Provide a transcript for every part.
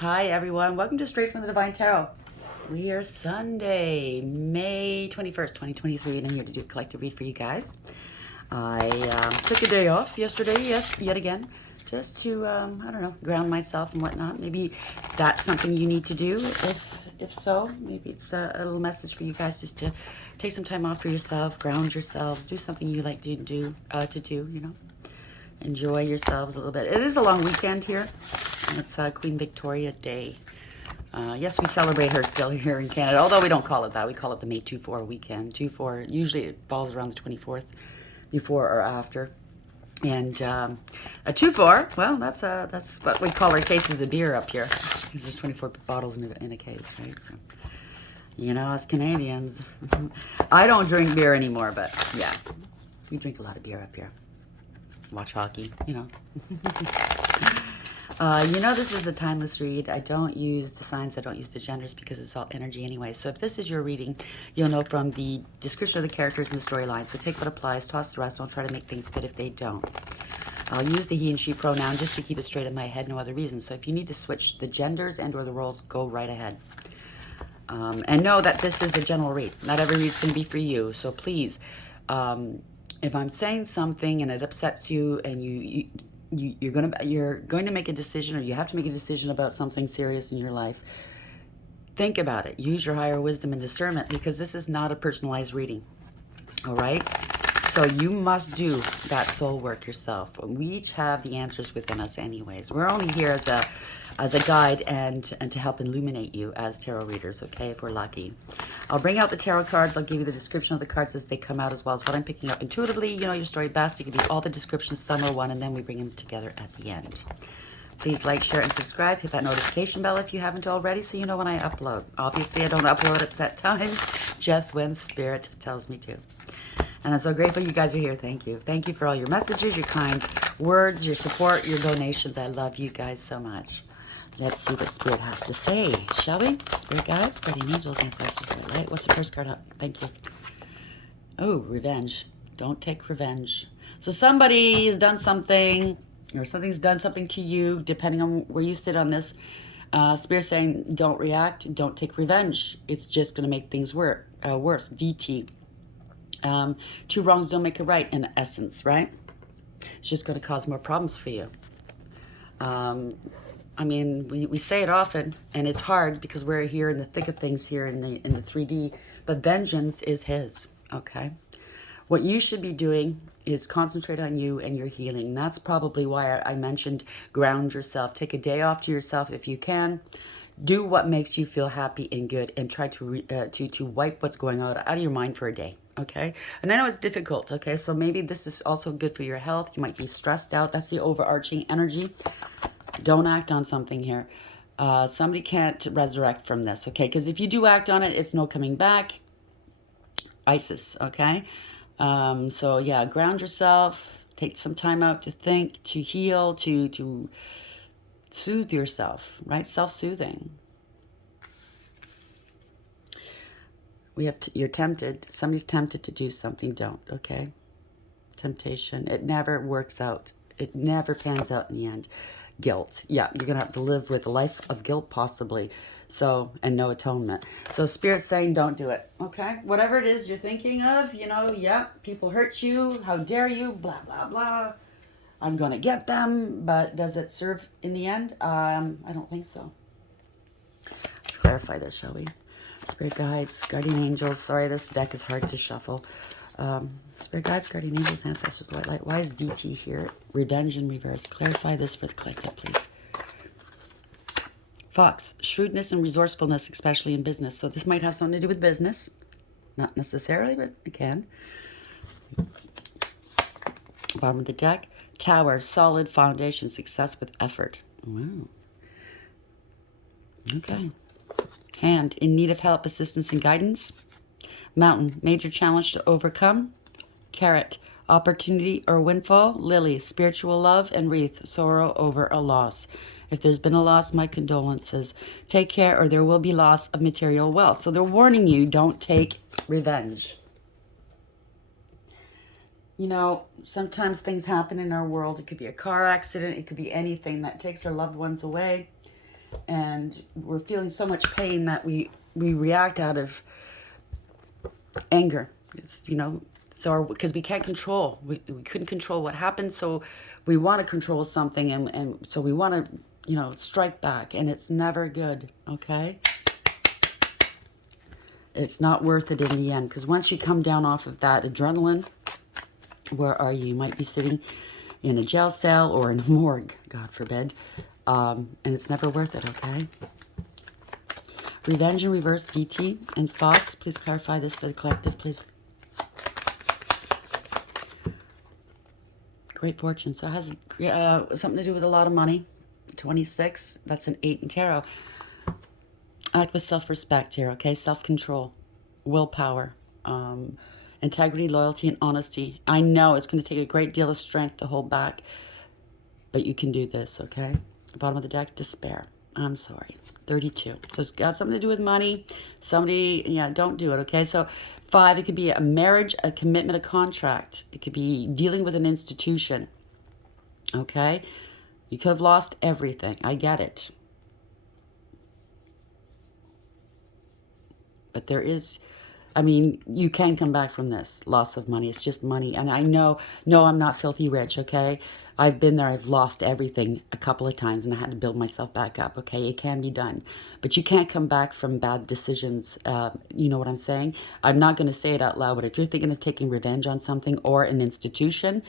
Hi everyone, welcome to Straight from the Divine Tarot. We are Sunday, May 21st, 2023, and I'm here to do a collective read for you guys. I took a day off yesterday, yes, yet again, just to, I don't know, ground myself and whatnot. Maybe that's something you need to do. If so, maybe it's a little message for you guys just to take some time off for yourself, ground yourselves, do something you like to do, you know. Enjoy yourselves a little bit. It is a long weekend here. It's Queen Victoria Day. Yes, we celebrate her still here in Canada, although we don't call it that. We call it the May 2-4 weekend. 2-4, usually it falls around the 24th, before or after. And a 2-4, well, that's what we call our cases of beer up here. There's 24 bottles in a case, right? So, you know, us Canadians. I don't drink beer anymore, but yeah, we drink a lot of beer up here. Watch hockey, you know. This is a timeless read. I don't use the signs, I don't use the genders because it's all energy anyway. So if this is your reading, you'll know from the description of the characters and the storyline. So take what applies, toss the rest, don't try to make things fit if they don't. I'll use the he and she pronoun just to keep it straight in my head, no other reason. So if you need to switch the genders and or the roles, go right ahead. And know that this is a general read. Not every read's going to be for you. So please, if I'm saying something and it upsets you and you're going to make a decision, or you have to make a decision about something serious in your life, think about it. Use your higher wisdom and discernment, because this is not a personalized reading. All right? So you must do that soul work yourself. We each have the answers within us anyways. We're only here as a guide and to help illuminate you as tarot readers, okay, if we're lucky. I'll bring out the tarot cards. I'll give you the description of the cards as they come out, as well as what I'm picking up intuitively. You know your story best. You can do all the descriptions, some or one, and then we bring them together at the end. Please like, share, and subscribe. Hit that notification bell if you haven't already, so you know when I upload. Obviously, I don't upload at set times, just when Spirit tells me to. And I'm so grateful you guys are here. Thank you. Thank you for all your messages, your kind words, your support, your donations. I love you guys so much. Let's see what Spirit has to say, shall we? Spirit guides, guardian angels, ancestors, light. What's the first card up? Thank you. Oh, revenge. Don't take revenge. So somebody has done something, or something's done something to you, depending on where you sit on this. Spirit saying, don't react, don't take revenge. It's just going to make things worse. DT. Two wrongs don't make a right, in essence, right? It's just going to cause more problems for you. I mean, we say it often, and it's hard because we're here in the thick of things here in the 3D, but vengeance is his, okay? What you should be doing is concentrate on you and your healing. That's probably why I mentioned ground yourself. Take a day off to yourself if you can. Do what makes you feel happy and good, and try to wipe what's going on out of your mind for a day, okay? And I know it's difficult, okay? So maybe this is also good for your health. You might be stressed out. That's the overarching energy. Don't act on something here. Somebody can't resurrect from this, okay? Because if you do act on it, it's no coming back. ISIS, okay? So yeah, ground yourself. Take some time out to think, to heal, to soothe yourself, right? Self-soothing. You're tempted. Somebody's tempted to do something. Don't, okay? Temptation. It never works out. It never pans out in the end. Guilt. Yeah, you're going to have to live with a life of guilt possibly. So, and no atonement. So Spirit's saying don't do it. Okay? Whatever it is you're thinking of, yeah, people hurt you. How dare you? Blah, blah, blah. I'm going to get them. But does it serve in the end? I don't think so. Let's clarify this, shall we? Spirit guides, guardian angels. Sorry, this deck is hard to shuffle. Spirit guides, guardian angels, ancestors, white light. Why is DT here? Revenge in reverse. Clarify this for the collective, please. Fox, shrewdness and resourcefulness, especially in business. So this might have something to do with business. Not necessarily, but it can. Bottom of the deck. Tower, solid foundation, success with effort. Wow. Okay. Hand, in need of help, assistance, and guidance. Mountain, major challenge to overcome. Carrot, opportunity or windfall. Lily, spiritual love. And wreath, sorrow over a loss. If there's been a loss, my condolences. Take care or there will be loss of material wealth. So they're warning you, don't take revenge. You know, sometimes things happen in our world. It could be a car accident. It could be anything that takes our loved ones away. and we're feeling so much pain that we react out of anger. It's, you know, so because we can't control, we couldn't control what happened, so we want to control something, and so we want to, you know, strike back, and it's never good. Okay, it's not worth it in the end, because once you come down off of that adrenaline, where are you? You might be sitting in a jail cell or in a morgue, God forbid, and it's never worth it. Okay. Revenge in reverse, DT and Fox. Please clarify this for the collective, please. Great fortune. So it has something to do with a lot of money. 26. That's an 8 in tarot. Act with self-respect here, okay? Self-control, willpower, integrity, loyalty, and honesty. I know it's going to take a great deal of strength to hold back, but you can do this, okay? Bottom of the deck, despair. I'm sorry. 32. So it's got something to do with money. Somebody, yeah, don't do it, okay? So 5, it could be a marriage, a commitment, a contract. It could be dealing with an institution, okay? You could have lost everything. I get it. But there is, I mean, you can come back from this loss of money. It's just money. And I know, no, I'm not filthy rich, okay? I've been there. I've lost everything a couple of times, and I had to build myself back up, okay? It can be done. But you can't come back from bad decisions. You know what I'm saying? I'm not going to say it out loud, but if you're thinking of taking revenge on something or an institution,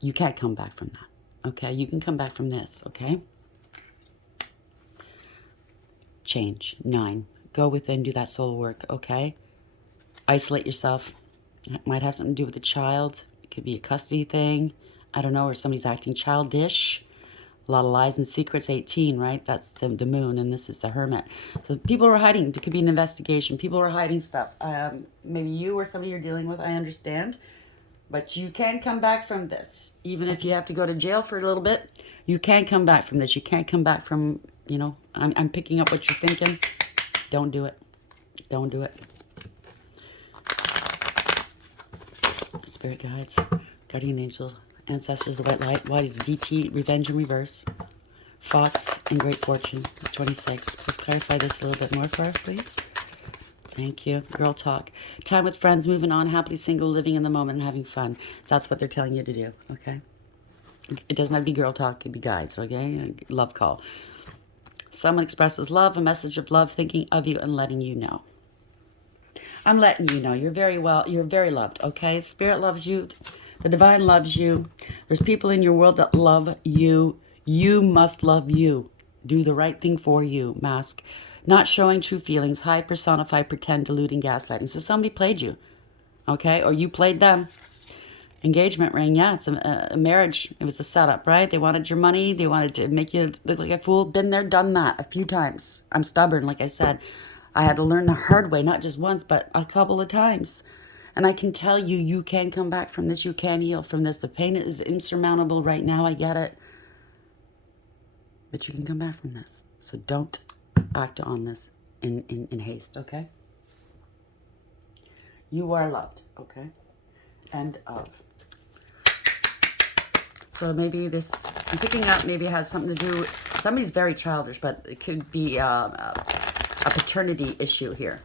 you can't come back from that, okay? You can come back from this, okay? Change. 9. Go within, do that soul work, okay? Isolate yourself. It might have something to do with a child. It could be a custody thing. I don't know, or somebody's acting childish. A lot of lies and secrets. 18, right? That's the moon, and this is the hermit. So people are hiding. It could be an investigation. People are hiding stuff. Maybe you or somebody you're dealing with, I understand. But you can come back from this. Even if you have to go to jail for a little bit, you can come back from this. You can't come back from, you know, I'm picking up what you're thinking. Don't do it. Don't do it. Spirit guides, guardian angels, ancestors, the white light. What is DT, revenge in reverse? Fox and great fortune, 26. Please clarify this a little bit more for us, please. Thank you. Girl talk. Time with friends, moving on, happily single, living in the moment, and having fun. That's what they're telling you to do, okay? It doesn't have to be girl talk. It could be guides, okay? Love call. Someone expresses love, a message of love, thinking of you and letting you know. I'm letting you know you're very loved, okay? Spirit loves you. The divine loves you. There's people in your world that love you. You must love you. Do the right thing for you. Mask. Not showing true feelings. Hide, personify, pretend, deluding, gaslighting. So somebody played you, okay? Or you played them. Engagement ring, yeah, it's a marriage. It was a setup, right? They wanted your money. They wanted to make you look like a fool. Been there, done that a few times. I'm stubborn, like I said. I had to learn the hard way, not just once, but a couple of times. And I can tell you, you can come back from this. You can heal from this. The pain is insurmountable right now. I get it. But you can come back from this. So don't act on this in haste, okay? You are loved, okay? End of. So maybe this, I'm picking up, maybe it has something to do, somebody's very childish, but it could be a paternity issue here.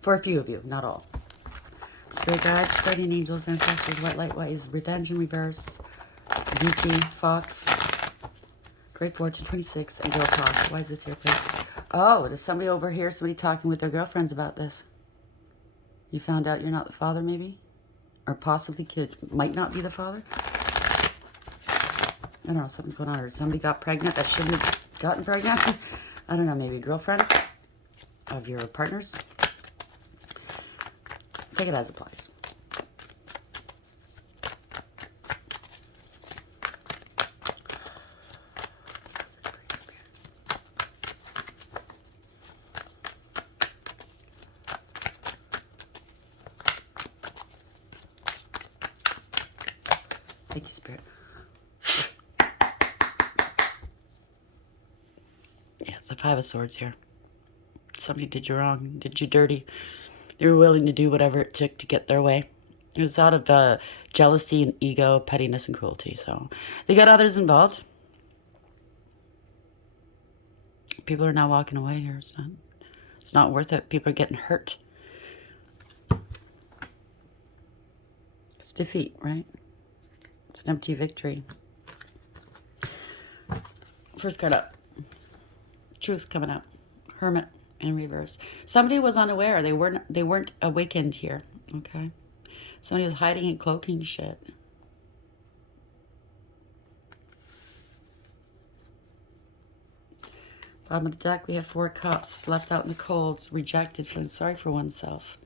For a few of you, not all. Spirit guides, guardian angels, ancestors, white light, ways, revenge in reverse, DT, Fox, great fortune, 26, and girl talk. Why is this here, please? Oh, there's somebody over here, somebody talking with their girlfriends about this. You found out you're not the father, maybe? Or possibly kid might not be the father? I don't know, something's going on. Or somebody got pregnant that shouldn't have gotten pregnant. I don't know, maybe a girlfriend of your partner's. Take it as it applies. Thank you, Spirit. Yeah, it's the 5 of Swords here. Somebody did you wrong, did you dirty. They were willing to do whatever it took to get their way. It was out of jealousy and ego, pettiness and cruelty. So they got others involved. People are now walking away here. It's not worth it. People are getting hurt. It's defeat, right? It's an empty victory. First card up. Truth coming up. Hermit in reverse. Somebody was unaware. They weren't awakened here. Okay. Somebody was hiding and cloaking shit. Bottom of the deck, we have 4 cups. Left out in the cold. Rejected. Feeling sorry for oneself.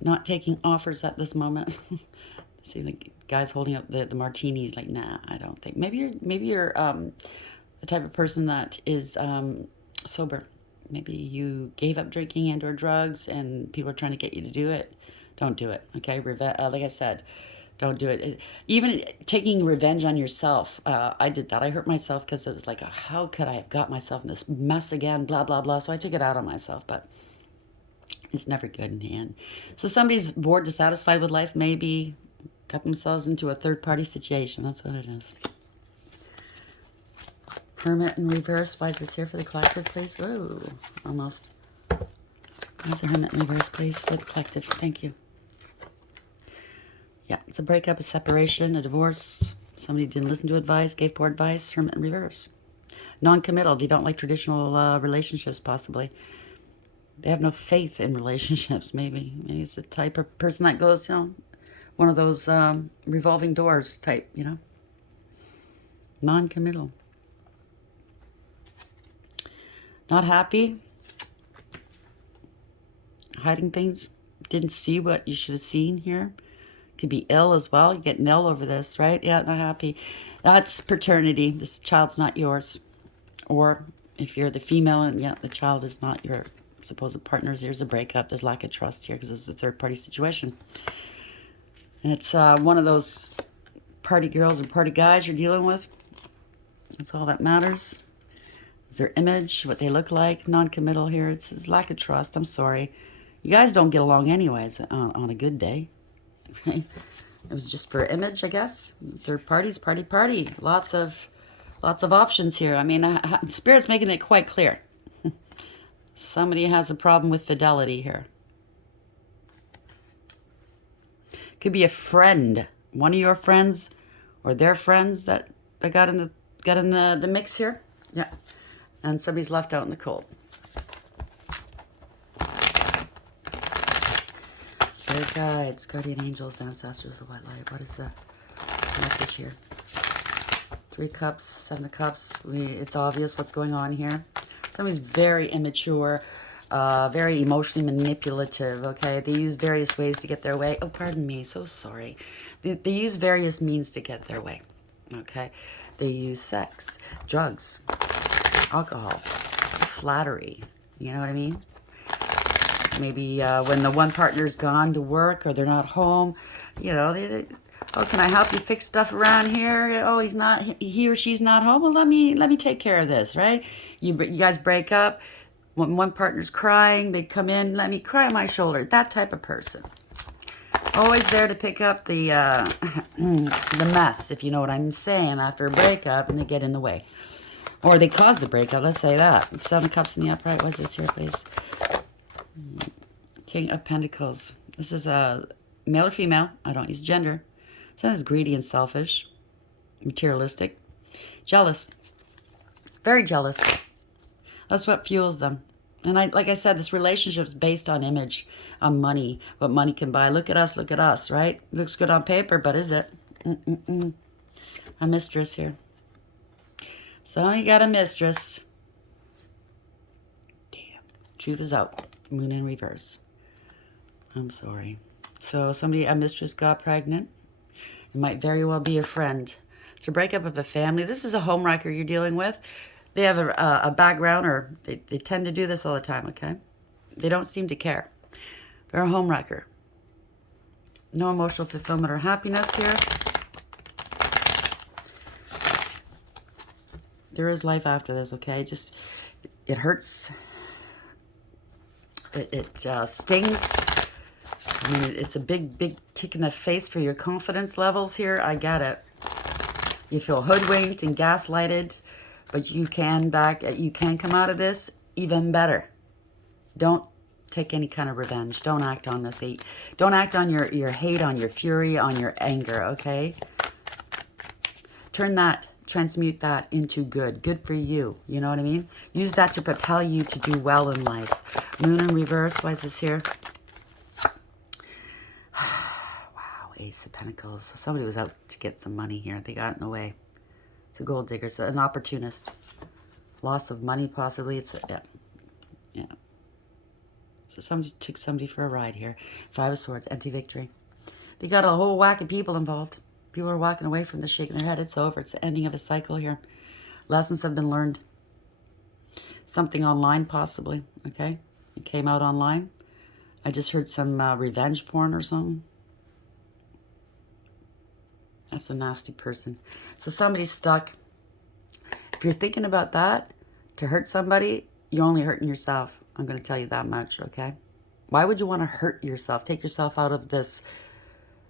Not taking offers at this moment. See the guy's holding up the martinis. Like, nah, I don't think. Maybe you're the type of person that is sober. Maybe you gave up drinking and or drugs, and people are trying to get you to do it. Don't do it. Okay, like I said. Don't do it. Even taking revenge on yourself. I did that. I hurt myself because it was like, how could I have got myself in this mess again? Blah, blah, blah. So I took it out on myself. But it's never good in the end. So somebody's bored, dissatisfied with life. Maybe got themselves into a third-party situation. That's what it is. Hermit in reverse. Why is this here for the collective, please? Whoa, almost. Where's the Hermit in reverse, please, for the collective? Thank you. Yeah, it's a breakup, a separation, a divorce. Somebody didn't listen to advice, gave poor advice. Hermit in reverse. Non-committal. They don't like traditional relationships, possibly. They have no faith in relationships, maybe. Maybe it's the type of person that goes, one of those revolving doors type, Non-committal. Not happy. Hiding things. Didn't see what you should have seen here. Could be ill as well. You're getting ill over this, right? Yeah, not happy. That's paternity. This child's not yours. Or if you're the female and the child is not your supposed partner's, there's a breakup. There's lack of trust here because it's a third-party situation. And it's one of those party girls or party guys you're dealing with. That's all that matters. Is their image, what they look like. Non-committal here. It's lack of trust. I'm sorry. You guys don't get along anyways on a good day. It was just for image, I guess. Third parties, party. Lots of options here. I mean, Spirit's making it quite clear. Somebody has a problem with fidelity here. Could be a friend, one of your friends, or their friends that got in the mix here. Yeah, and somebody's left out in the cold. Spirit guides, guardian angels, ancestors, the white light. What is the message here? 3 cups, 7 of cups. It's obvious what's going on here. Somebody's very immature, very emotionally manipulative, okay? They use various ways to get their way. Oh, pardon me, so sorry. They use various means to get their way, okay? They use sex, drugs, alcohol, flattery. You know what I mean? Maybe when the one partner's gone to work or they're not home, oh, can I help you fix stuff around here? Oh, he or she's not home. Well, let me take care of this, right? You guys break up. When one partner's crying, they come in, let me cry on my shoulder. That type of person. Always there to pick up the the mess, if you know what I'm saying, after a breakup, and they get in the way. Or they cause the breakup, let's say that. 7 cups in the upright. What's this here, please? King of Pentacles. This is a male or female. I don't use gender. Someone's greedy and selfish, materialistic, jealous, very jealous. That's what fuels them. And like I said, this relationship's based on image, on money, what money can buy. Look at us, right? Looks good on paper, but is it? A mistress here. So you got a mistress. Damn. Truth is out. Moon in reverse. I'm sorry. So a mistress got pregnant. It might very well be a friend. It's a breakup of a family. This is a homewrecker you're dealing with. They have a background, or they tend to do this all the time, okay? They don't seem to care. They're a homewrecker. No emotional fulfillment or happiness here. There is life after this, okay? Just, it hurts. It stings. I mean, it's a big kick in the face for your confidence levels here. I get it. You feel hoodwinked and gaslighted But you can come out of this even better. Don't take any kind of revenge. Don't act on this hate. Don't act on your hate, on your fury, on your anger, okay? Transmute that into good. Good for you. You know what I mean? Use that to propel you to do well in life. Moon in reverse. Why is this here? Wow, Ace of Pentacles. So somebody was out to get some money here. They got in the way. It's a gold digger. It's an opportunist. Loss of money, possibly. It's yeah. So somebody took somebody for a ride here. Five of Swords, empty victory. They got a whole whack of people involved. People are walking away from this, shaking their head. It's over. It's the ending of a cycle here. Lessons have been learned. Something online, possibly. Okay? It came out online. I just heard some revenge porn or something. That's a nasty person. So somebody's stuck. If you're thinking about that, to hurt somebody, you're only hurting yourself. I'm going to tell you that much, okay? Why would you want to hurt yourself? Take yourself out of this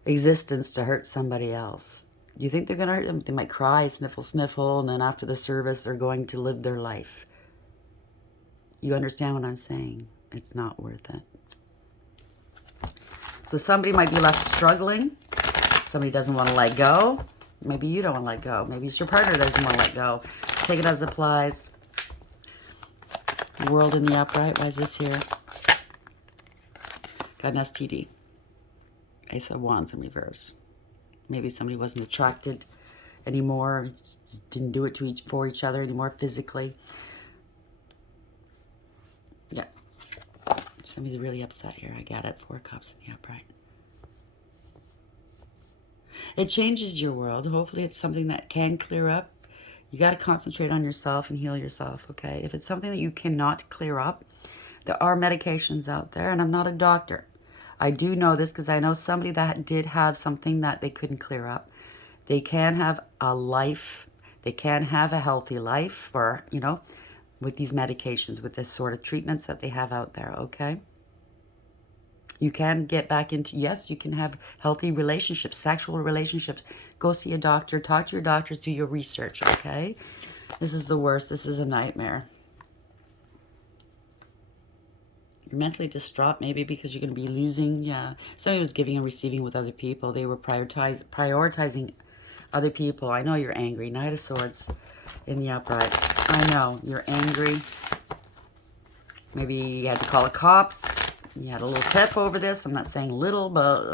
existence to hurt somebody else. Do you think they're going to hurt them? They might cry, sniffle, sniffle, and then after the service, they're going to live their life. You understand what I'm saying? It's not worth it. So somebody might be left struggling. Somebody doesn't want to let go. Maybe you don't want to let go. Maybe it's your partner doesn't want to let go. Take it as it applies. World in the upright. Why is this here? Got an STD. Ace of Wands in reverse. Maybe somebody wasn't attracted anymore. Just didn't do it for each other anymore physically. Yeah. Somebody's really upset here. I got it. Four Cups in the upright. It changes your world. Hopefully it's something that can clear up. You got to concentrate on yourself and heal yourself, okay? If it's something that you cannot clear up, there are medications out there, and I'm not a doctor. I do know this because I know somebody that did have something that they couldn't clear up. They can have a life. They can have a healthy life, or, you know, with these medications, with this sort of treatments that they have out there, okay? You can get back into, yes, you can have healthy relationships, sexual relationships. Go see a doctor, talk to your doctors, do your research, okay? This is the worst. This is a nightmare. You're mentally distraught maybe because you're going to be losing. Yeah, somebody was giving and receiving with other people. They were prioritizing other people. I know you're angry. Knight of Swords in the upright. I know you're angry. Maybe you had to call the cops. You had a little tip over this. I'm not saying little, but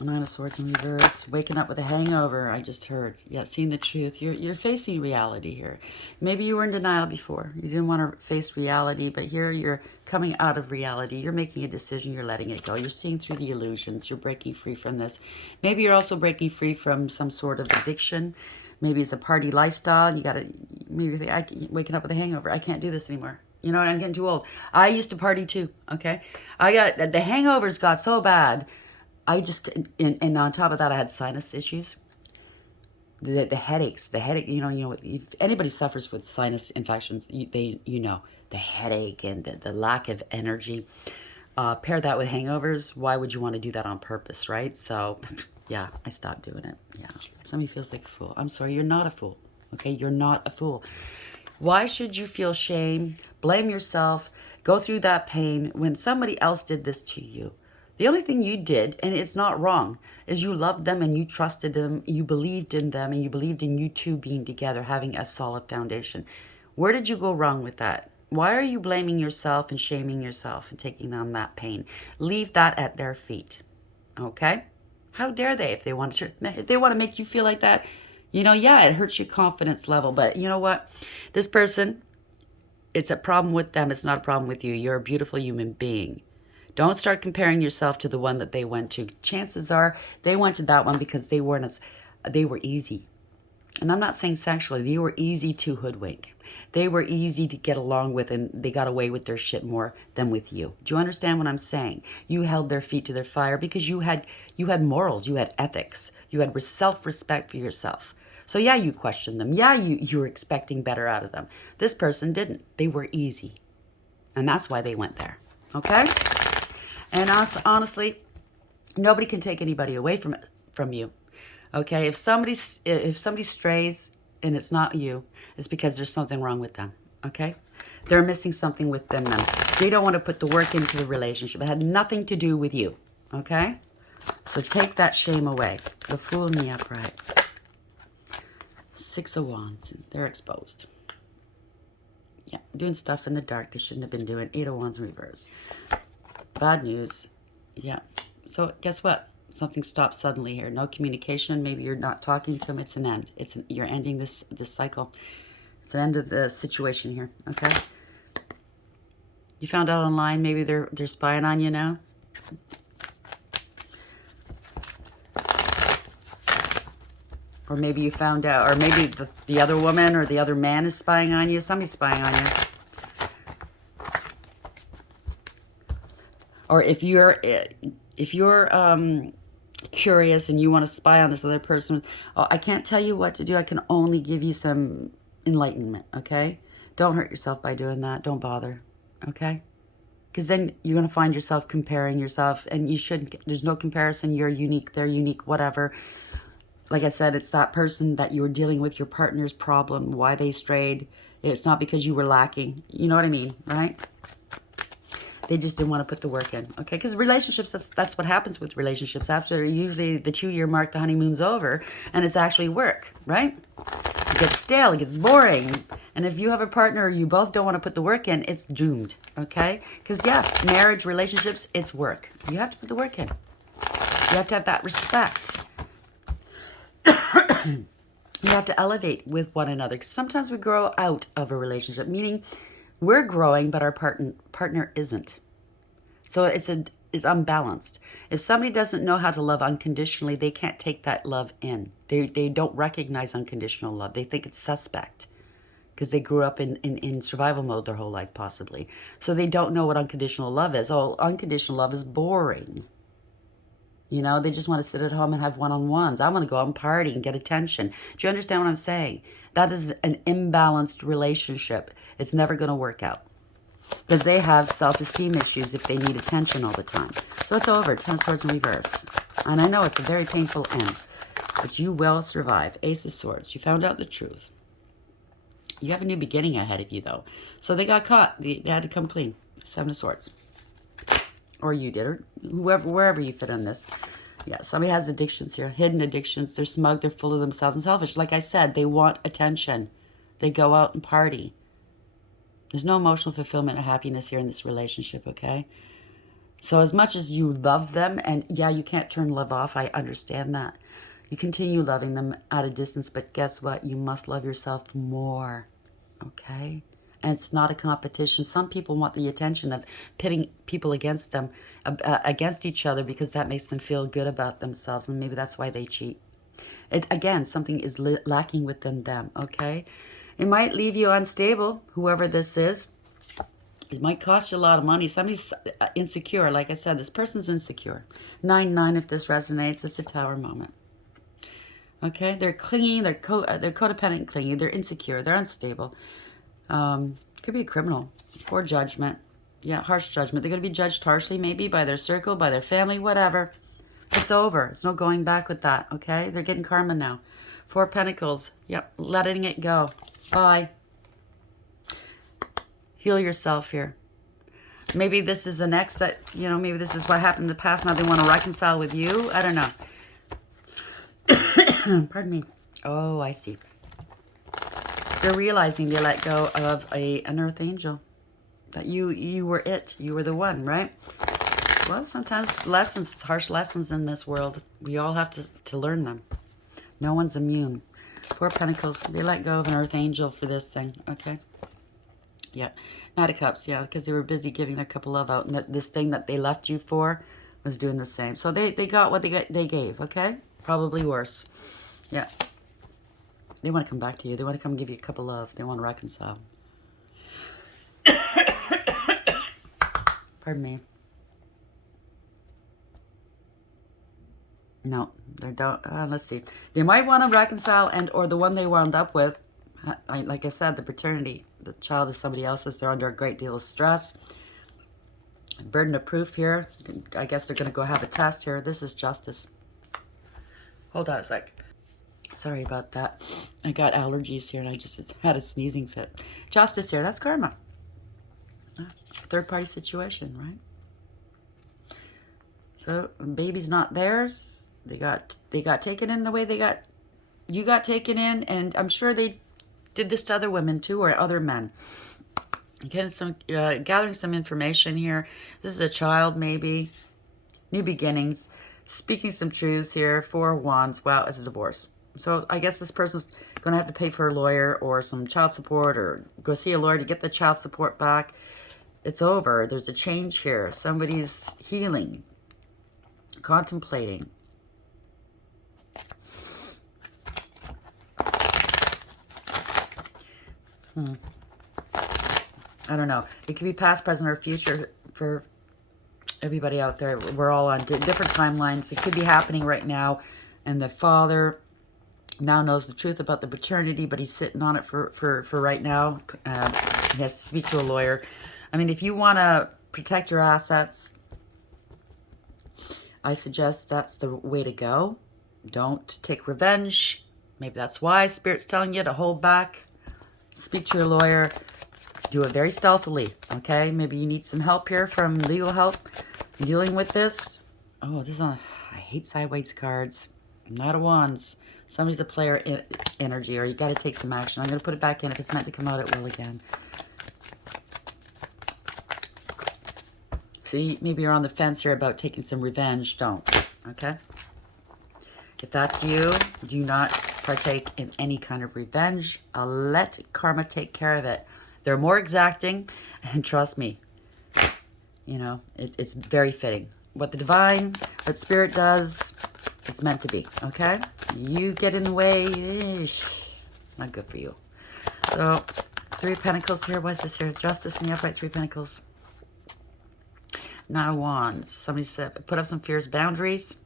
Nine of Swords in reverse. Waking up with a hangover, I just heard. Yeah, seeing the truth. You're facing reality here. Maybe you were in denial before. You didn't want to face reality, but here you're coming out of reality. You're making a decision. You're letting it go. You're seeing through the illusions. You're breaking free from this. Maybe you're also breaking free from some sort of addiction. Maybe it's a party lifestyle. You got to, maybe you think, waking up with a hangover. I can't do this anymore. You know what? I'm getting too old. I used to party too, okay? The hangovers got so bad. I just, and on top of that, I had sinus issues. The headaches, you know, if anybody suffers with sinus infections, you know, the headache and the lack of energy. Pair that with hangovers. Why would you want to do that on purpose, right? So, yeah, I stopped doing it. Yeah, somebody feels like a fool. I'm sorry, you're not a fool, okay? You're not a fool. Why should you feel shame, blame yourself, go through that pain when somebody else did this to you? The only thing you did, and it's not wrong, is you loved them and you trusted them, you believed in them, and you believed in you two being together, having a solid foundation. Where did you go wrong with that? Why are you blaming yourself and shaming yourself and taking on that pain? Leave that at their feet, okay? How dare they if they want to make you feel like that? You know, yeah, it hurts your confidence level, but you know what? This person, it's a problem with them. It's not a problem with you. You're a beautiful human being. Don't start comparing yourself to the one that they went to. Chances are they went to that one because they were easy. And I'm not saying sexually. They were easy to hoodwink. They were easy to get along with, and they got away with their shit more than with you. Do you understand what I'm saying? You held their feet to their fire because you had morals, you had ethics, you had self-respect for yourself. So yeah, you questioned them. Yeah, you were expecting better out of them. This person didn't. They were easy. And that's why they went there. Okay? And honestly, nobody can take anybody away from it. from you. Okay, if somebody strays and it's not you, it's because there's something wrong with them. Okay, they're missing something within them. They don't want to put the work into the relationship. It had nothing to do with you. Okay, so take that shame away. The Fool and the Upright. Six of Wands. They're exposed. Yeah, doing stuff in the dark they shouldn't have been doing. Eight of Wands in reverse. Bad news. Yeah. So guess what? Something stops suddenly here. No communication. Maybe you're not talking to him. It's an end. You're ending this cycle. It's an end of the situation here. Okay. You found out online. Maybe they're spying on you now. Or maybe you found out, or maybe the other woman or the other man is spying on you. Somebody's spying on you. Or if you're curious and you want to spy on this other person, oh, I can't tell you what to do. I can only give you some enlightenment, okay? Don't hurt yourself by doing that. Don't bother, okay? Because then you're going to find yourself comparing yourself, and you shouldn't. There's no comparison. You're unique. They're unique, whatever. Like I said, it's that person that you were dealing with, your partner's problem, why they strayed. It's not because you were lacking. You know what I mean, right? They just didn't want to put the work in, okay? Because relationships, that's what happens with relationships. After usually the 2-year mark, the honeymoon's over, and it's actually work, right? It gets stale, it gets boring. And if you have a partner, you both don't want to put the work in, it's doomed, okay? Because, yeah, marriage, relationships, it's work. You have to put the work in. You have to have that respect. You have to elevate with one another. Because sometimes we grow out of a relationship, meaning we're growing, but our partner isn't. So it's unbalanced. If somebody doesn't know how to love unconditionally, they can't take that love in. They don't recognize unconditional love. They think it's suspect because they grew up in survival mode their whole life, possibly. So they don't know what unconditional love is. Oh, unconditional love is boring. You know, they just want to sit at home and have one-on-ones. I want to go out and party and get attention. Do you understand what I'm saying? That is an imbalanced relationship. It's never going to work out. Because they have self-esteem issues if they need attention all the time. So it's over. 10 of Swords in reverse. And I know it's a very painful end. But you will survive. Ace of Swords. You found out the truth. You have a new beginning ahead of you, though. So they got caught. They had to come clean. 7 of Swords. Or you did, or wherever you fit on this. Yeah, somebody has addictions here. Hidden addictions. They're smug. They're full of themselves and selfish. Like I said, they want attention. They go out and party. There's no emotional fulfillment or happiness here in this relationship, okay? So as much as you love them, and yeah, you can't turn love off. I understand that. You continue loving them at a distance, but guess what? You must love yourself more, okay? And it's not a competition. Some people want the attention of pitting people against them, against each other, because that makes them feel good about themselves, and maybe that's why they cheat. Again, something is lacking within them, okay? It might leave you unstable, whoever this is. It might cost you a lot of money. Somebody's insecure. Like I said, this person's insecure. 9-9, if this resonates, it's a Tower moment. Okay? They're clingy. They're codependent clingy. They're insecure. They're unstable. Could be a criminal. Poor judgment. Yeah, harsh judgment. They're going to be judged harshly, maybe, by their circle, by their family, whatever. It's over. It's no going back with that, okay? They're getting karma now. 4 Pentacles. Yep, letting it go. Bye. Heal yourself here. Maybe this is an ex that, you know, maybe this is what happened in the past. Now they want to reconcile with you. I don't know. Pardon me. Oh, I see. They're realizing they let go of an earth angel. That you were it. You were the one, right? Well, sometimes lessons, harsh lessons in this world, we all have to learn them. No one's immune. 4 Pentacles. They let go of an earth angel for this thing, okay? Yeah. Knight of Cups, yeah, because they were busy giving their cup of love out. And this thing that they left you for was doing the same. So they got what they gave, okay? Probably worse. Yeah. They want to come back to you. They want to come give you a cup of love. They want to reconcile. Pardon me. No, they don't. Let's see. They might want to reconcile, or the one they wound up with, like I said, the paternity. The child is somebody else's. They're under a great deal of stress. Burden of proof here. I guess they're going to go have a test here. This is justice. Hold on a sec. Sorry about that. I got allergies here and I just had a sneezing fit. Justice here, that's karma. Third party situation, right? So baby's not theirs. They got taken in the way you got taken in, and I'm sure they did this to other women too, or other men. Gathering some information here. This is a child, maybe. New beginnings. Speaking some truths here. 4 of Wands. Wow, it's a divorce. So I guess this person's going to have to pay for a lawyer or some child support, or go see a lawyer to get the child support back. It's over. There's a change here. Somebody's healing, contemplating. I don't know. It could be past, present, or future for everybody out there. We're all on different timelines. It could be happening right now, and the father now knows the truth about the paternity, but he's sitting on it for right now. He has to speak to a lawyer. I mean, if you want to protect your assets, I suggest that's the way to go. Don't take revenge. Maybe that's why Spirit's telling you to hold back. Speak to your lawyer. Do it very stealthily, okay? Maybe you need some help here, from legal help dealing with this. Oh, this is on. I hate sideways cards. Not a Wands. Somebody's a player energy, or you got to take some action. I'm going to put it back in. If it's meant to come out, it will again. See, maybe you're on the fence here about taking some revenge. Don't, okay? If that's you, do not partake in any kind of revenge. Let karma take care of it. They're more exacting, and trust me, you know, it's very fitting. What the divine, what Spirit does, it's meant to be, okay? You get in the way, it's not good for you. So, 3 of Pentacles here. What's this here? Justice in the upright, 3 of Pentacles. Nine of Wands. Somebody said, put up some fierce boundaries.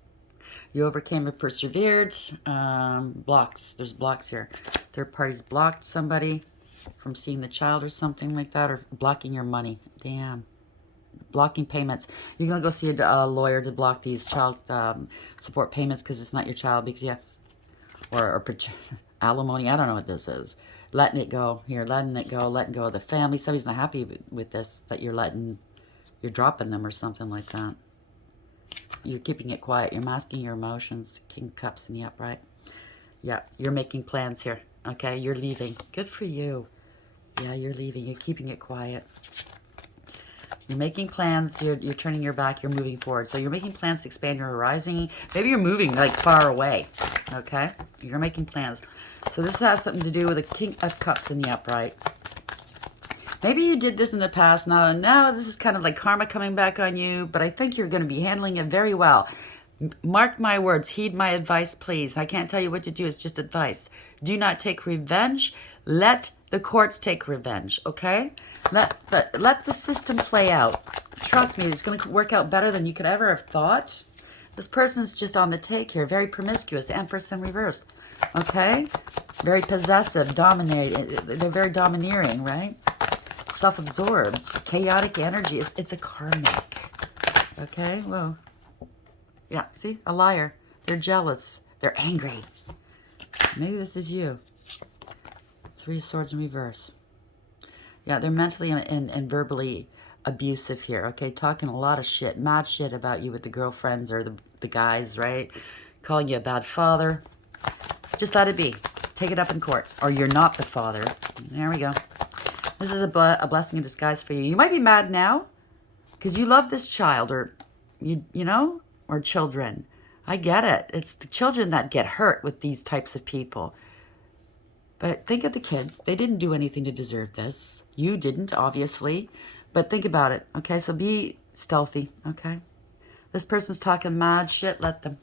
You overcame and persevered. Blocks. There's blocks here. Third party's blocked somebody from seeing the child or something like that, or blocking your money. Damn. Blocking payments. You're going to go see a lawyer to block these child support payments because it's not your child. Because, yeah. Or alimony. I don't know what this is. Letting it go. Here, letting it go. Letting go of the family. Somebody's not happy with this, that you're dropping them or something like that. You're keeping it quiet. You're masking your emotions. King of Cups in the upright. Yeah, you're making plans here. Okay, you're leaving. Good for you. Yeah, you're leaving. You're keeping it quiet. You're making plans. You're turning your back. You're moving forward. So you're making plans to expand your horizon. Maybe you're moving like far away. Okay, you're making plans. So this has something to do with the King of Cups in the upright. Maybe you did this in the past. Now this is kind of like karma coming back on you. But I think you're going to be handling it very well. Mark my words. Heed my advice, please. I can't tell you what to do. It's just advice. Do not take revenge. Let the courts take revenge, okay? Let the system play out. Trust me, it's going to work out better than you could ever have thought. This person's just on the take here. Very promiscuous. Empress in reverse, okay? Very possessive, dominating. They're very domineering, right? Self-absorbed, chaotic energy. It's a karmic, okay? Well, yeah, see? A liar. They're jealous. They're angry. Maybe this is you. 3 of Swords in reverse. Yeah, they're mentally and verbally abusive here, okay? Talking a lot of shit, mad shit about you with the girlfriends or the guys, right? Calling you a bad father. Just let it be. Take it up in court. Or you're not the father. There we go. This is a blessing in disguise for you. You might be mad now because you love this child, or, you know, or children. I get it. It's the children that get hurt with these types of people. But think of the kids. They didn't do anything to deserve this. You didn't, obviously. But think about it, okay? So be stealthy, okay? This person's talking mad shit. Let them.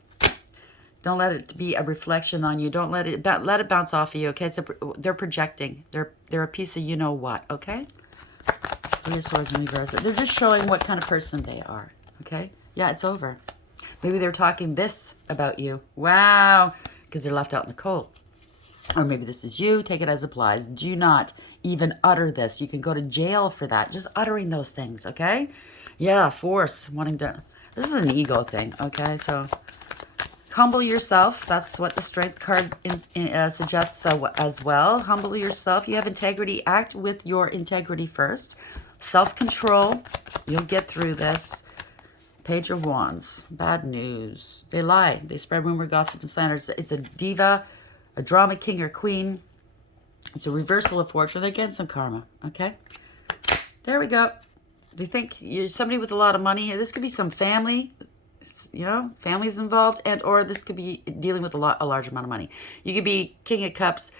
Don't let it be a reflection on you. Don't let it bounce off of you, okay? So they're projecting. They're a piece of you-know-what, okay? 3 of Swords in reverse. They're just showing what kind of person they are, okay? Yeah, it's over. Maybe they're talking this about you. Wow. Because they're left out in the cold. Or maybe this is you. Take it as applies. Do not even utter this. You can go to jail for that. Just uttering those things, okay? Yeah, force. Wanting to... This is an ego thing, okay? So, Humble yourself. That's what the Strength card suggests as well. Humble yourself. You have integrity. Act with your integrity first. Self-control. You'll get through this. Page of Wands. Bad news. They lie. They spread rumor, gossip, and slander. It's a diva, a drama king or queen. It's a reversal of fortune. They're getting some karma. Okay? There we go. Do you think you're somebody with a lot of money here? This could be some family. You know, families involved, and or this could be dealing with a large amount of money. You could be King of Cups.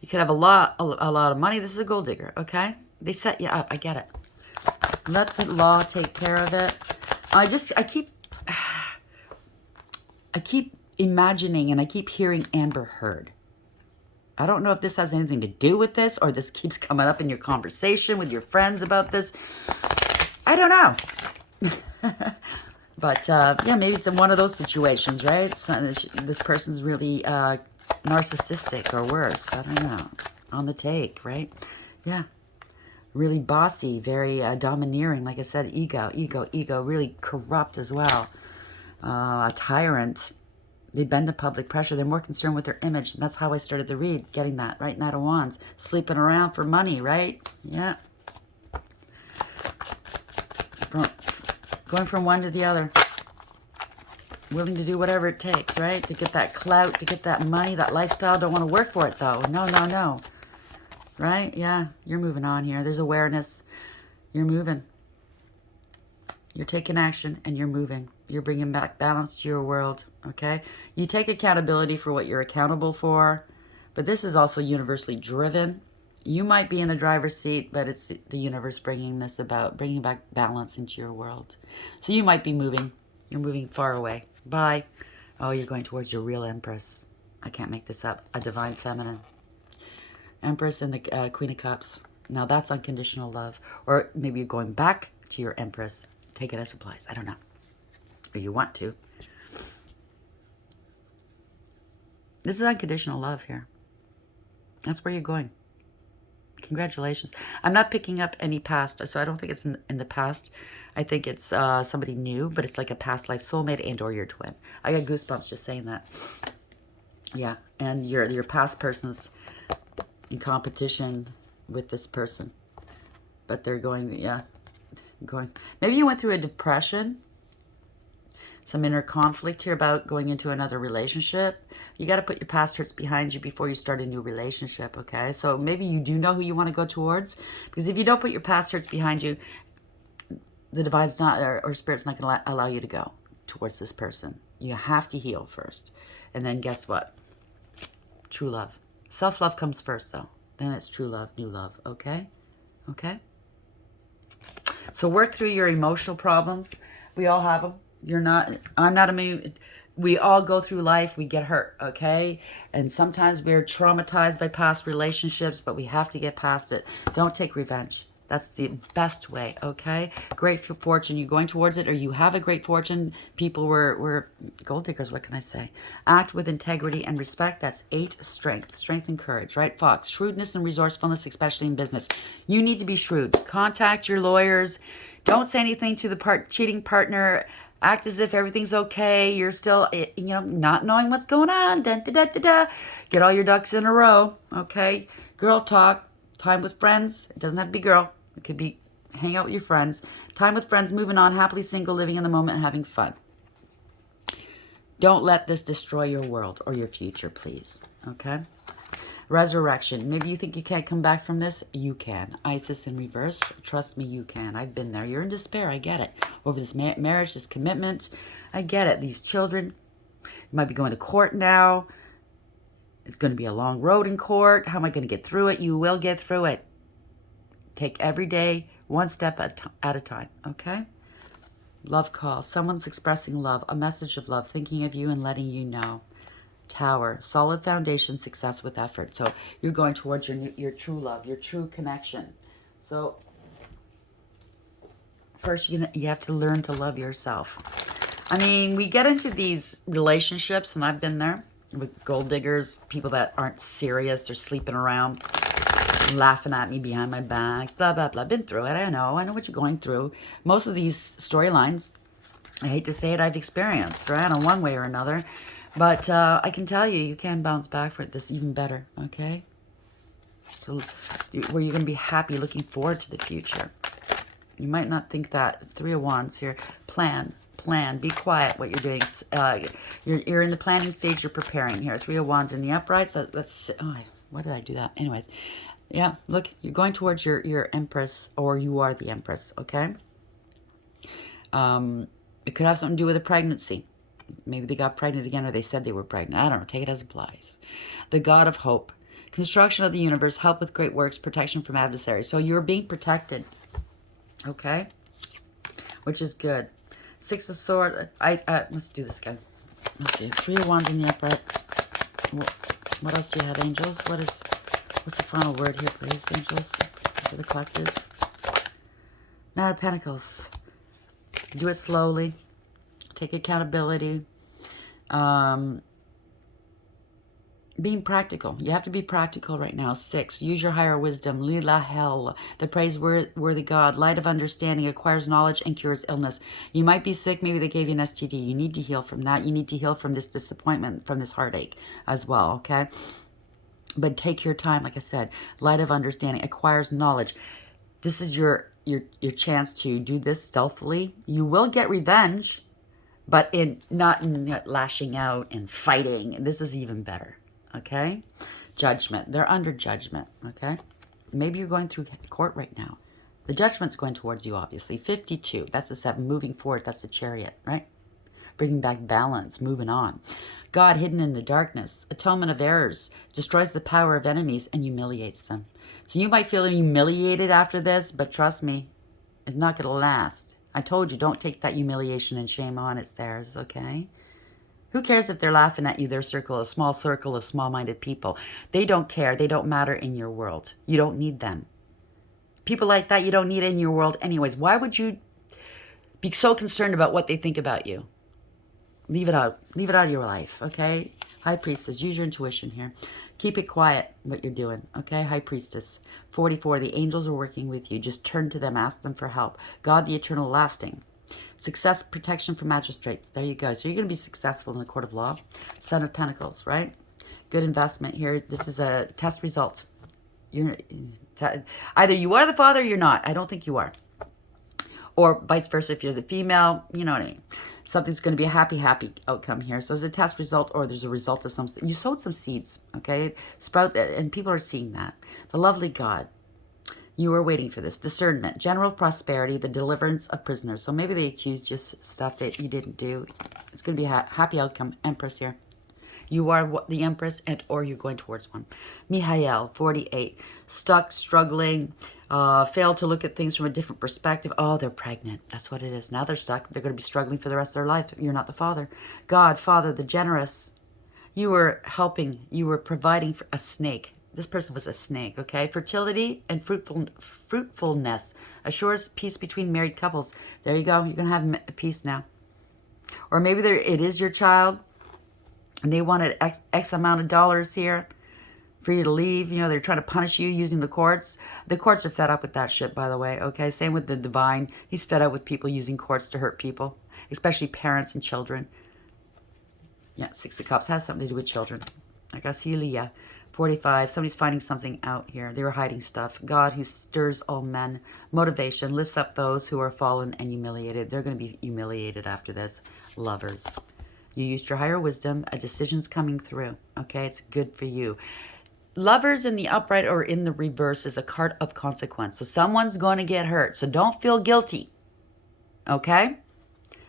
You could have a lot of money. This is a gold digger, okay? They set you up. I get it. Let the law take care of it. I keep imagining and I keep hearing Amber Heard. I don't know if this has anything to do with this or this keeps coming up in your conversation with your friends about this. I don't know. But, yeah, maybe it's in one of those situations, right? This person's really narcissistic or worse. I don't know. On the take, right? Yeah. Really bossy, very domineering. Like I said, ego. Really corrupt as well. A tyrant. They bend to public pressure. They're more concerned with their image. And that's how I started the read, getting that, right? Knight of Wands. Sleeping around for money, right? Yeah. Going from one to the other. Willing to do whatever it takes, right? To get that clout, to get that money, that lifestyle. Don't want to work for it, though. No. Right? Yeah. You're moving on here. There's awareness. You're moving. You're taking action and you're moving. You're bringing back balance to your world, okay? You take accountability for what you're accountable for, but this is also universally driven. You might be in the driver's seat, but it's the universe bringing this about, bringing back balance into your world. So you might be moving. You're moving far away. Bye. Oh, you're going towards your real Empress. I can't make this up. A divine feminine. Empress and the Queen of Cups. Now that's unconditional love. Or maybe you're going back to your Empress. Take it as supplies. I don't know. Or you want to. This is unconditional love here. That's where you're going. Congratulations. I'm not picking up any past, so I don't think it's in the past. I think it's somebody new, but it's like a past life soulmate and or your twin. I got goosebumps just saying that. Yeah, and your past person's in competition with this person. But they're going, yeah, maybe you went through a depression, some inner conflict here about going into another relationship. You got to put your past hurts behind you before you start a new relationship, okay? So maybe you do know who you want to go towards, because if you don't put your past hurts behind you, the divine's not, or spirit's not going to allow you to go towards this person. You have to heal first. And then guess what? True love. Self-love comes first, though. Then it's true love, new love, okay? Okay? So work through your emotional problems. We all have them. I'm not immune. We all go through life. We get hurt, okay? And sometimes we're traumatized by past relationships, but we have to get past it. Don't take revenge. That's the best way, okay? Great fortune. You're going towards it, or you have a great fortune. People were gold diggers, what can I say? Act with integrity and respect. That's 8, strength. Strength and courage, right? Fox, shrewdness and resourcefulness, especially in business. You need to be shrewd. Contact your lawyers. Don't say anything to the cheating partner. Act as if everything's okay. You're still, not knowing what's going on. Get all your ducks in a row, okay? Girl talk. Time with friends. It doesn't have to be girl. It could be hang out with your friends. Time with friends, moving on, happily single, living in the moment, having fun. Don't let this destroy your world or your future, please. Okay? Resurrection. Maybe you think you can't come back from this. You can. Isis in reverse. Trust me, you can. I've been there. You're in despair. I get it. Over this marriage, this commitment. I get it. These children. You might be going to court now. It's going to be a long road in court. How am I going to get through it? You will get through it. Take every day, one step at a time, okay? Love call. Someone's expressing love, a message of love, thinking of you and letting you know. Tower. Solid foundation, success with effort. So you're going towards your true love, your true connection. So first you have to learn to love yourself. I mean, we get into these relationships, and I've been there, with gold diggers, people that aren't serious, they're sleeping around, laughing at me behind my back, blah, blah, blah. Been through it, I know what you're going through. Most of these storylines, I hate to say it, I've experienced, right, in one way or another. But I can tell you, you can bounce back for this even better, okay? So where you're going to be happy, looking forward to the future. You might not think that. 3 of Wands here. Plan. Be quiet what you're doing. You're in the planning stage. You're preparing here. 3 of Wands in the uprights. Let's. Oh, why did I do that? Anyways, yeah. Look, you're going towards your Empress, or you are the Empress. Okay. It could have something to do with a pregnancy. Maybe they got pregnant again, or they said they were pregnant. I don't know. Take it as it applies. The God of Hope. Construction of the universe. Help with great works. Protection from adversaries. So you're being protected. Okay. Which is good. 6 of Swords. Let's do this again. Let's see. 3 of Wands in the upright. What else do you have, angels? What's the final word here, please, angels? For the collective. Knight of Pentacles. Do it slowly. Take accountability. Being practical. You have to be practical right now. 6. Use your higher wisdom. Lila Hel. The praiseworthy God. Light of understanding. Acquires knowledge and cures illness. You might be sick. Maybe they gave you an STD. You need to heal from that. You need to heal from this disappointment, from this heartache as well, okay? But take your time, like I said. Light of understanding. Acquires knowledge. This is your chance to do this stealthily. You will get revenge, but not in lashing out and fighting. This is even better. Okay? Judgment. They're under judgment. Okay? Maybe you're going through court right now. The judgment's going towards you, obviously. 52. That's the 7. Moving forward. That's the Chariot, right? Bringing back balance. Moving on. God hidden in the darkness. Atonement of errors. Destroys the power of enemies and humiliates them. So you might feel humiliated after this, but trust me, it's not going to last. I told you, don't take that humiliation and shame on. It's theirs, okay? Who cares if they're laughing at you, their circle, a small circle of small-minded people? They don't care. They don't matter in your world. You don't need them. People like that, you don't need in your world anyways. Why would you be so concerned about what they think about you? Leave it out. Leave it out of your life, okay? High Priestess, use your intuition here. Keep it quiet, what you're doing, okay? High Priestess. 44, the angels are working with you. Just turn to them, ask them for help. God, the eternal lasting. Success, protection from magistrates. There you go. So you're going to be successful in the court of law. Son of Pentacles, right? Good investment here. This is a test result. Either you are the father or you're not. I don't think you are. Or vice versa, if you're the female, you know what I mean. Something's going to be a happy outcome here. So there's a test result, or there's a result of something. You sowed some seeds, okay? Sprout, and people are seeing that. The lovely God. You were waiting for this. Discernment. General prosperity. The deliverance of prisoners. So maybe they accused you of stuff that you didn't do. It's going to be a happy outcome. Empress here. You are the Empress, or you're going towards one. Mihail, 48. Stuck, struggling, failed to look at things from a different perspective. Oh, they're pregnant. That's what it is. Now they're stuck. They're going to be struggling for the rest of their life. You're not the father. God, Father, the generous. You were helping. You were providing for a snake. This person was a snake, okay? Fertility and fruitfulness assures peace between married couples. There you go. You're going to have peace now. Or maybe it is your child, and they wanted X amount of dollars here for you to leave. You know, they're trying to punish you using the courts. The courts are fed up with that shit, by the way, okay? Same with the divine. He's fed up with people using courts to hurt people, especially parents and children. Yeah, 6 of Cups has something to do with children. Like I see Leah. 45, somebody's finding something out here. They were hiding stuff. God who stirs all men. Motivation, lifts up those who are fallen and humiliated. They're going to be humiliated after this. Lovers. You used your higher wisdom. A decision's coming through. Okay, it's good for you. Lovers in the upright or in the reverse is a card of consequence. So someone's going to get hurt. So don't feel guilty. Okay?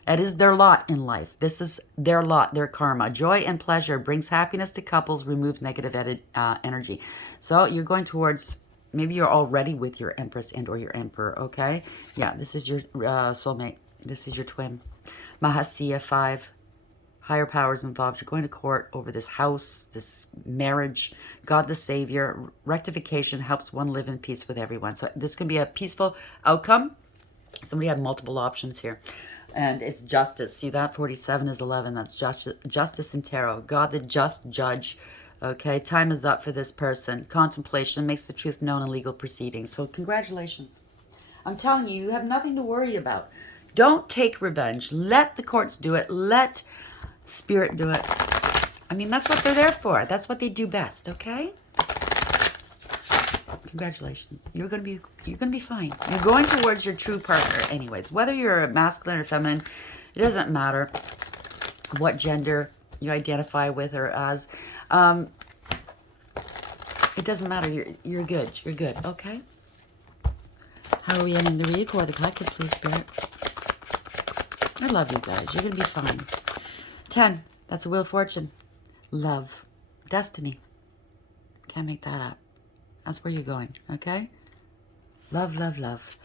That is their lot in life. This is their lot, their karma. Joy and pleasure brings happiness to couples, removes negative energy. So you're going towards, maybe you're already with your Empress and or your Emperor, okay? Yeah, this is your soulmate. This is your twin. Mahasya, 5. Higher powers involved. You're going to court over this house, this marriage. God the Savior. Rectification helps one live in peace with everyone. So this can be a peaceful outcome. Somebody had multiple options here. And it's justice. See that? 47 is 11. That's justice in tarot. God, the just judge. Okay, time is up for this person. Contemplation makes the truth known in legal proceedings. So congratulations. I'm telling you, you have nothing to worry about. Don't take revenge. Let the courts do it. Let Spirit do it. I mean, that's what they're there for. That's what they do best, okay? Congratulations. You're gonna be fine. You're going towards your true partner anyways. Whether you're a masculine or feminine, it doesn't matter what gender you identify with or as. It doesn't matter. You're good. You're good, okay? How are we ending the read for the collective, please, Spirit? I love you guys. You're gonna be fine. 10. That's a Wheel of Fortune. Love. Destiny. Can't make that up. That's where you're going, okay? Love, love, love.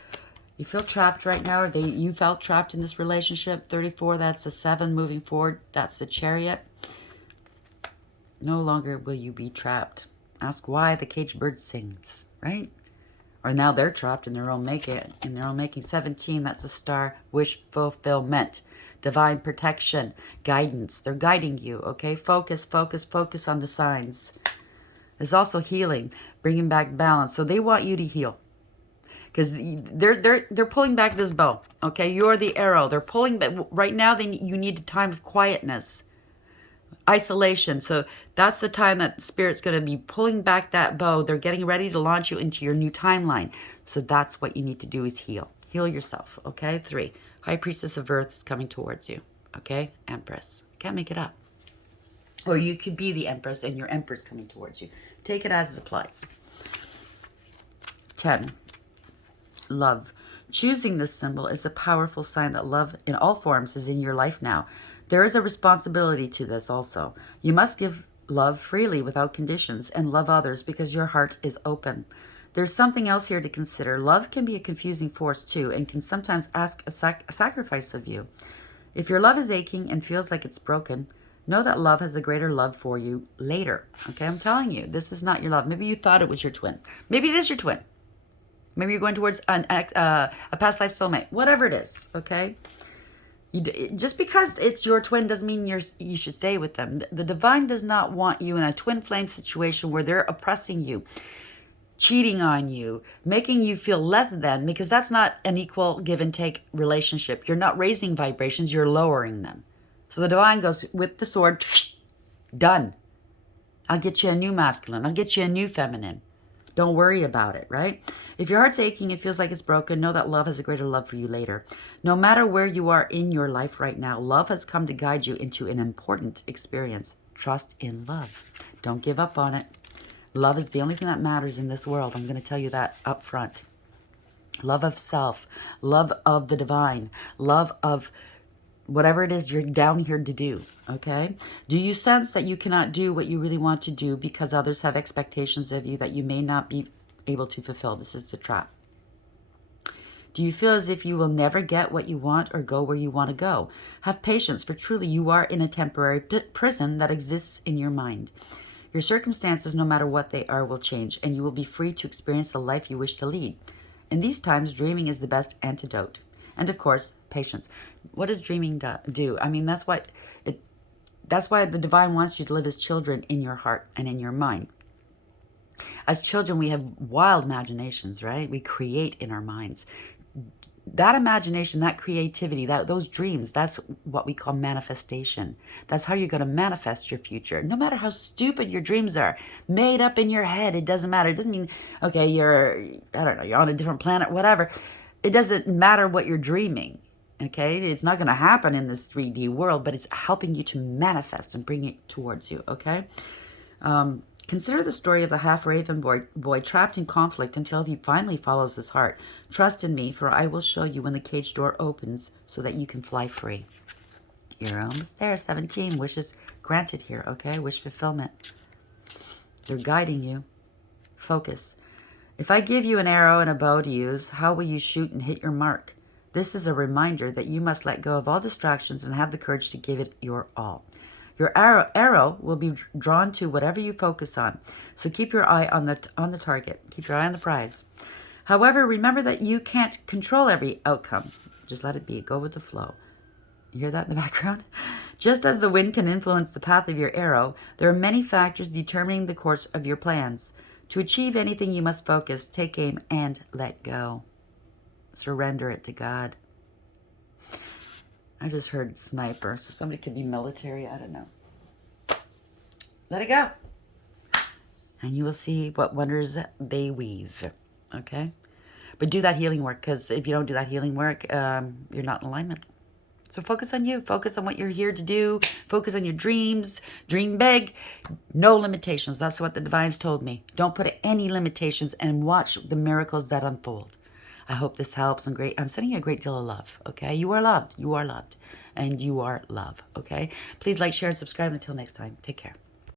You feel trapped right now, or you felt trapped in this relationship. 34, that's the 7 moving forward. That's the Chariot. No longer will you be trapped. Ask why the caged bird sings, right? Or now they're trapped in their own making. 17, that's a Star. Wish fulfillment. Divine protection. Guidance. They're guiding you, okay? Focus, focus, focus on the signs. There's also healing. Bringing back balance. So they want you to heal. Because they're pulling back this bow, okay? You're the arrow. They're pulling back. Right now, you need a time of quietness. Isolation. So that's the time that Spirit's going to be pulling back that bow. They're getting ready to launch you into your new timeline. So that's what you need to do is heal. Heal yourself, okay? 3. High Priestess of Earth is coming towards you, okay? Empress. Can't make it up. Or you could be the Empress and your Empress coming towards you. Take it as it applies. 10. Love. Choosing this symbol is a powerful sign that love in all forms is in your life now. There is a responsibility to this also. You must give love freely without conditions and love others because your heart is open. There's something else here to consider. Love can be a confusing force too and can sometimes ask a sacrifice of you. If your love is aching and feels like it's broken, know that love has a greater love for you later. Okay, I'm telling you, this is not your love. Maybe you thought it was your twin. Maybe it is your twin. Maybe you're going towards a past life soulmate. Whatever it is, okay? Just because it's your twin doesn't mean you should stay with them. The divine does not want you in a twin flame situation where they're oppressing you, cheating on you, making you feel less than, because that's not an equal give and take relationship. You're not raising vibrations, you're lowering them. So the divine goes with the sword, done. I'll get you a new masculine. I'll get you a new feminine. Don't worry about it, right? If your heart's aching, it feels like it's broken, know that love has a greater love for you later. No matter where you are in your life right now, love has come to guide you into an important experience. Trust in love. Don't give up on it. Love is the only thing that matters in this world. I'm going to tell you that up front. Love of self, love of the divine, love of whatever it is you're down here to do, okay? Do you sense that you cannot do what you really want to do because others have expectations of you that you may not be able to fulfill? This is the trap. Do you feel as if you will never get what you want or go where you want to go? Have patience, for truly you are in a temporary prison that exists in your mind. Your circumstances, no matter what they are, will change, and you will be free to experience the life you wish to lead. In these times, dreaming is the best antidote. And of course, patience. What does dreaming do? I mean, that's why the divine wants you to live as children in your heart and in your mind. As children, we have wild imaginations, right? We create in our minds. That imagination, that creativity, those dreams, that's what we call manifestation. That's how you're going to manifest your future. No matter how stupid your dreams are, made up in your head, it doesn't matter. It doesn't mean, okay, you're on a different planet, whatever. It doesn't matter what you're dreaming, okay? It's not going to happen in this 3D world, but it's helping you to manifest and bring it towards you, okay? Consider the story of the half-raven boy trapped in conflict until he finally follows his heart. Trust in me, for I will show you when the cage door opens so that you can fly free. You're almost there. 17. Wishes granted here, okay? Wish fulfillment. They're guiding you. Focus. If I give you an arrow and a bow to use, how will you shoot and hit your mark? This is a reminder that you must let go of all distractions and have the courage to give it your all. Your arrow will be drawn to whatever you focus on. So keep your eye on the target. Keep your eye on the prize. However, remember that you can't control every outcome. Just let it be. Go with the flow. You hear that in the background? Just as the wind can influence the path of your arrow, there are many factors determining the course of your plans. To achieve anything, you must focus, take aim, and let go. Surrender it to God. I just heard sniper, so somebody could be military. I don't know. Let it go. And you will see what wonders they weave. Okay? But do that healing work, because if you don't do that healing work, you're not in alignment. So focus on you. Focus on what you're here to do. Focus on your dreams. Dream big. No limitations. That's what the divines told me. Don't put any limitations and watch the miracles that unfold. I hope this helps. I'm sending you a great deal of love, okay? You are loved. You are loved. And you are love, okay? Please like, share, and subscribe. Until next time, take care.